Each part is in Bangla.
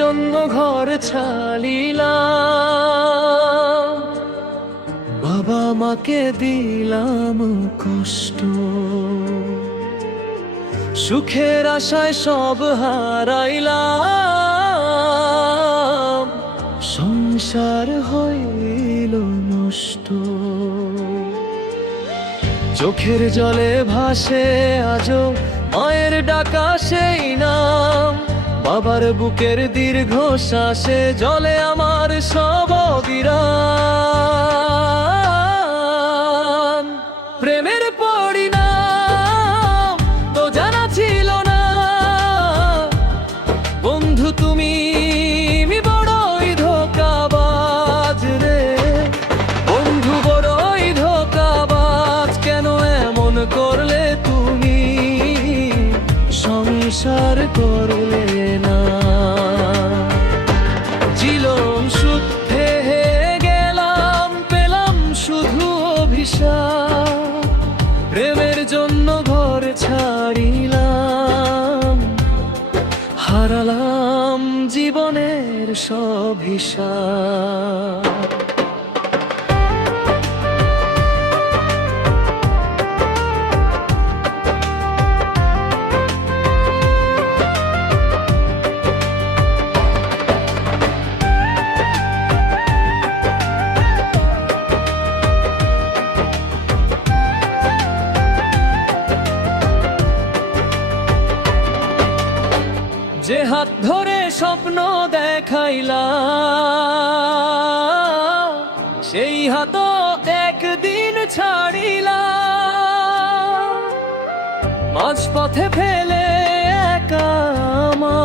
জন্য ঘর ছাড়িলাম, বাবা মাকে দিলাম কষ্ট, সুখের আশায় সব হারাইলাম, সংসার হইল নষ্ট। চোখের জলে ভাসে আজও মায়ের ডাকা সেই নাম, বাবার বুকের দীর্ঘ শ্বাসে জলে আমার সব বিরাম। প্রেমের পরিণাম তো জানা ছিল না, বন্ধু তুমি বড়ই ধোঁকাবাজ রে, বন্ধু বড়ই ধোঁকাবাজ। কেন এমন করলে তুমি, সংসার করলে না? ছিলাম শুদ্ধে গেলাম, পেলাম শুধু অভিশাপ, প্রেমের জন্য ঘর ছাড়িলাম, হারালাম জীবনের সব হিসাব। যে হাত ধরে স্বপ্ন দেখাইলা, সেই হাত একদিন ছাড়িলা, মাঝপথে ফেলে একা আমায়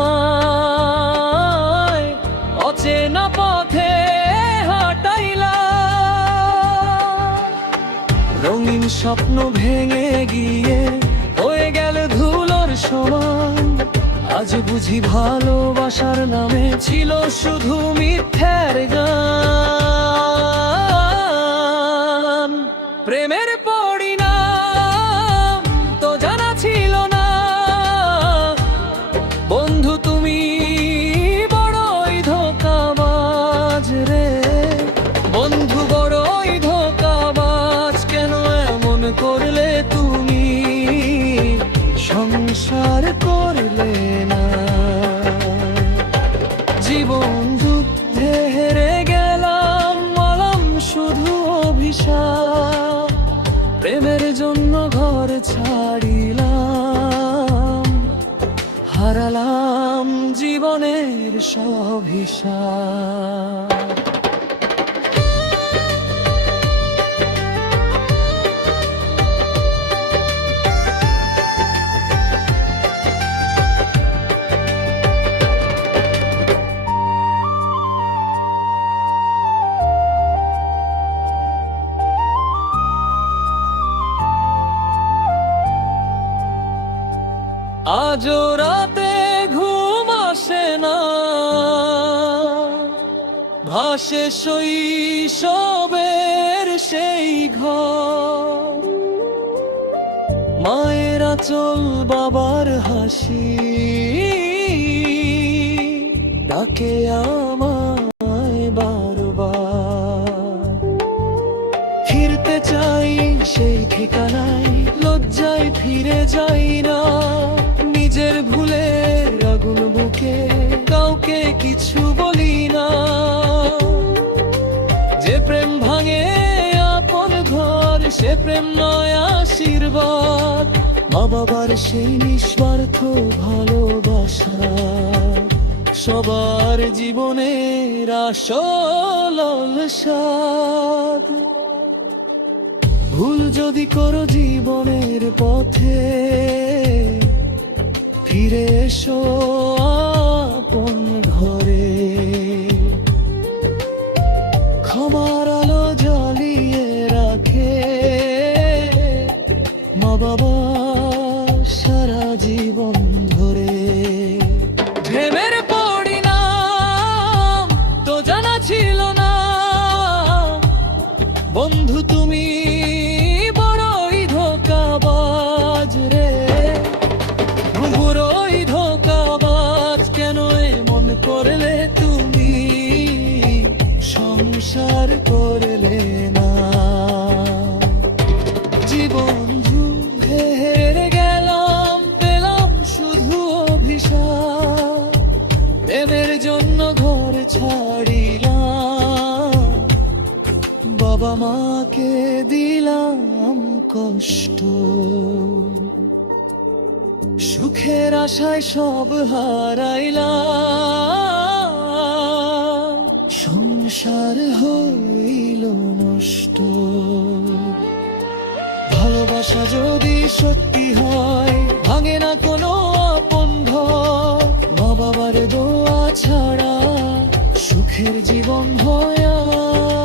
অচেনা পথে হাঁটাইলা। রঙিন স্বপ্ন ভেঙে গিয়ে হয়ে গেল ধুলোর সমান, আজ বুঝি ভালোবাসার নামে ছিল শুধু মিথ্যার গান। প্রেমের পরিণাম তো জানা ছিল না, বন্ধু তুমি বড়ই ধোঁকাবাজ রে, বন্ধু বড়ই ধোঁকাবাজ। কেন এমন করলে তুমি, সংসার করলে না? জীবন যুদ্ধে হেরে গেলাম, মলাম শুধু অভিশাপ, প্রেমের জন্য ঘর ছাড়িলাম, হারালাম জীবনের সব হিসাব। আজও রাতে ঘুম আসে না, ভাসে শৈশবের সেই ঘর, মায়ের আঁচল বাবার হাসি ডাকে আমায় বারবার। ফিরতে চাই সেই ঠিকানায়, লজ্জায় ফিরে যাই না, নিজের ভুলের আগুন বুকে কাউকে কিছু বলি না। যে প্রেম ভাঙে আপন ঘর, সে প্রেম নয় আশীর্বাদ, মা বাবার সেই নিঃস্বার্থ ভালোবাসা সবার জীবনের আসল স্বাদ। ভুল যদি করো জীবনের পথে, ফিরে এসো আপন ঘরে, ক্ষমার আলো জ্বালিয়ে রাখে মা বাবা সারা জীবন ধরে। প্রেমের পরিণাম তো জানা ছিল না, বন্ধু তুমি বড়ই ধোঁকাবাজ রে, বড়ই ধোঁকাবাজ। কেন এমন করলে তোকে দিলাম কষ্ট, সুখের আশায় সব হারাইলাম, সংসার হইল নষ্ট। ভালোবাসা যদি সত্যি হয় ভাঙে না কোনো আপন ঘর, মা বাবার দোয়া ছাড়া সুখের জীবন হয় আর